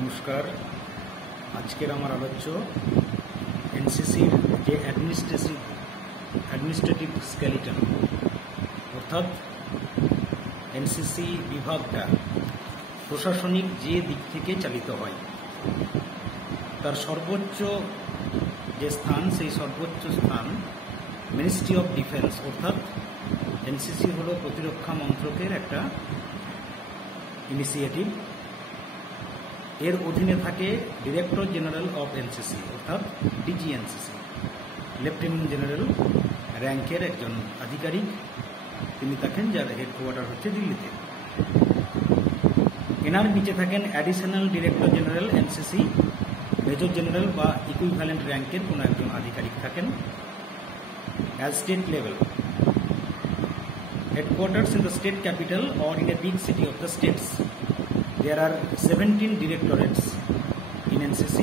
নমস্কার। আজকের আমার আলোচ্য এনসিসির যে অ্যাডমিনিস্ট্রেটিভ স্কেলিটন অর্থাৎ এনসিসি বিভাগটা প্রশাসনিক যে দিক থেকে চালিত হয় তার সর্বোচ্চ যে স্থান, সেই সর্বোচ্চ স্থান মিনিস্ট্রি অফ ডিফেন্স অর্থাৎ এনসিসি হলো প্রতিরক্ষা মন্ত্রকের একটা ইনিশিয়েটিভ। এর অধীনে থাকে ডিরেক্টর জেনারেল অফ এনসিসি অর্থাৎ ডিজিএনসিসি, লেফটেন্যান্ট জেনারেল র্যাঙ্কের একজন আধিকারিক তিনি থাকেন, যার হেডকোয়ার্টার হচ্ছে দিল্লিতে। এনার নিচে থাকেন additional director general NCC, major general বা ইকুইভ্যালেন্ট র্যাঙ্কের কোনো একজন আধিকারিক থাকেন। At state level, headquarters in the state capital or in a big city of the states. There are 17 directorates in NCC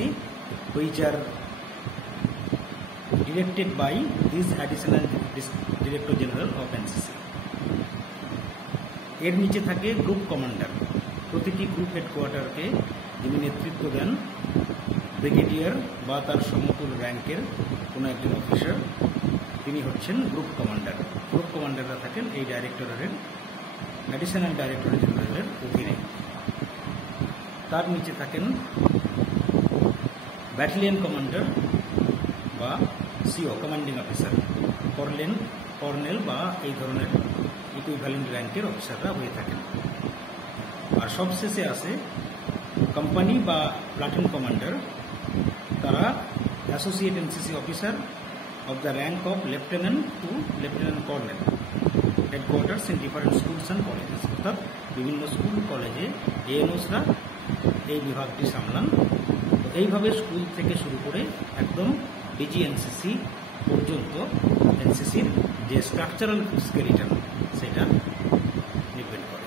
which are directed by this additional Director General of NCC. এর নিচে থাকে group commander. প্রতিটি group হেডকোয়ার্টারকে যিনি নেতৃত্ব দেন brigadier বা তার সমতুল র্যাঙ্কের কোনো একজন অফিসার, তিনি হচ্ছেন গ্রুপ কমান্ডার। গ্রুপ কমান্ডাররা থাকেন এই ডাইরেক্টরের অ্যাডিশনাল ডাইরেক্টর জেনারেলের অধীনে। তার নিচে থাকেন ব্যাটালিয়ন কমান্ডার বা সিও, কমান্ডিং অফিসার, কর্নেল বা এই ধরনের ইকুইভ্যালেন্ট র্যাঙ্কের অফিসাররা হয়ে থাকেন। আর সবশেষে আছে কোম্পানি বা প্লাটুন কমান্ডার, তারা associate NCC officer of the rank of lieutenant to lieutenant colonel, headquarters in different schools and colleges. অর্থাৎ বিভিন্ন স্কুল কলেজে এএনওসরা এই বিভাগটি সামলান। এইভাবে স্কুল থেকে শুরু করে একদম ডিজিএনসিসি পর্যন্ত এনসিসির যে স্ট্রাকচারাল স্কেলিটন সেটা নির্ভর করে।